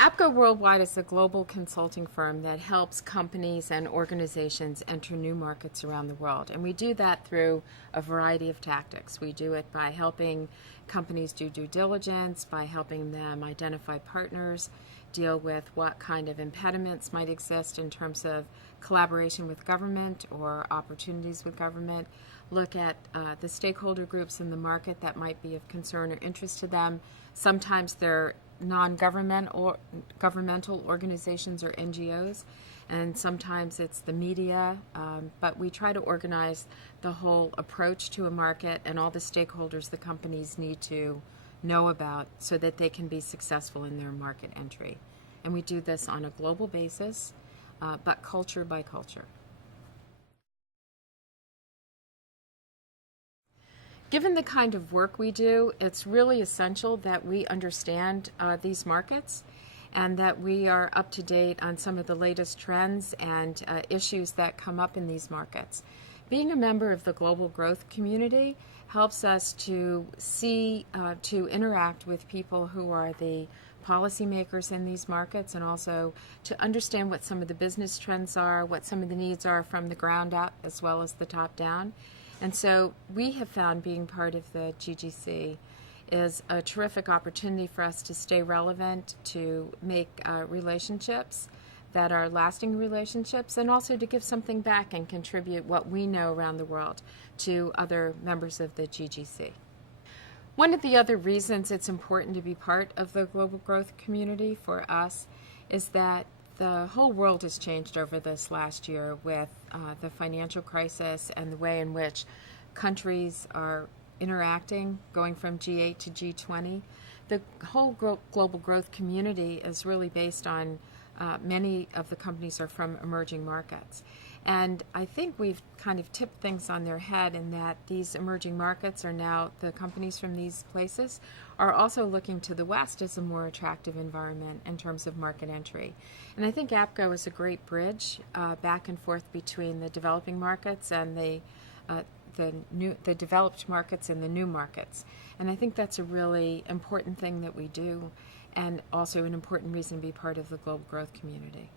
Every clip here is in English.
APCO Worldwide is a global consulting firm that helps companies and organizations enter new markets around the world. And we do that through a variety of tactics. We do it by helping companies do due diligence, by helping them identify partners, deal with what kind of impediments might exist in terms of collaboration with government or opportunities with government, look at the stakeholder groups in the market that might be of concern or interest to them. Sometimes they're non-governmental organizations or NGOs, and sometimes it's the media, but we try to organize the whole approach to a market and all the stakeholders the companies need to know about so that they can be successful in their market entry. And we do this on a global basis, but culture by culture. Given the kind of work we do, it's really essential that we understand these markets and that we are up to date on some of the latest trends and issues that come up in these markets. Being a member of the global growth community helps us to see, to interact with people who are the policymakers in these markets, and also to understand what some of the business trends are, what some of the needs are from the ground up as well as the top down. And so we have found being part of the GGC is a terrific opportunity for us to stay relevant, to make relationships that are lasting relationships, and also to give something back and contribute what we know around the world to other members of the GGC. One of the other reasons it's important to be part of the global growth community for us is that the whole world has changed over this last year with the financial crisis and the way in which countries are interacting, going from G8 to G20. The whole global growth community is really based on many of the companies are from emerging markets. And I think we've kind of tipped things on their head in that these emerging markets are now, the companies from these places are also looking to the West as a more attractive environment in terms of market entry. And I think APCO is a great bridge back and forth between the developing markets and the developed markets and the new markets. And I think that's a really important thing that we do, and also an important reason to be part of the global growth community.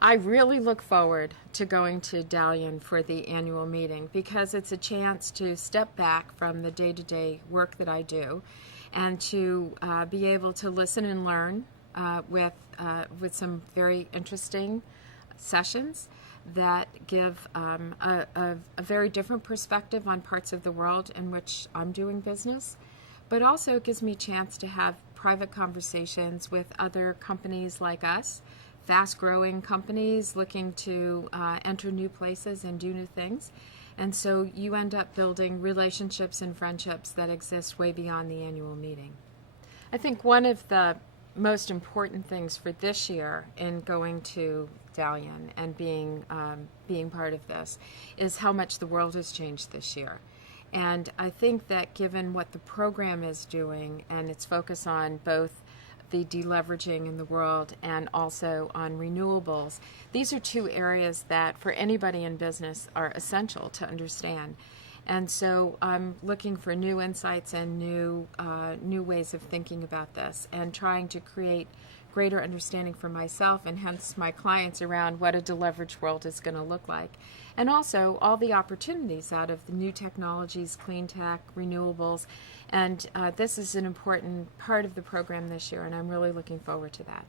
I really look forward to going to Dalian for the annual meeting because it's a chance to step back from the day-to-day work that I do and to be able to listen and learn with some very interesting sessions that give a very different perspective on parts of the world in which I'm doing business, but also it gives me a chance to have private conversations with other companies like us, fast-growing companies looking to enter new places and do new things. And so you end up building relationships and friendships that exist way beyond the annual meeting. I think one of the most important things for this year in going to Dalian and being part of this is how much the world has changed this year. And I think that given what the program is doing and its focus on both the deleveraging in the world and also on renewables, these are two areas that for anybody in business are essential to understand. And so I'm looking for new insights and new ways of thinking about this and trying to create greater understanding for myself and hence my clients around what a deleveraged world is going to look like. And also all the opportunities out of the new technologies, clean tech, renewables. And this is an important part of the program this year, and I'm really looking forward to that.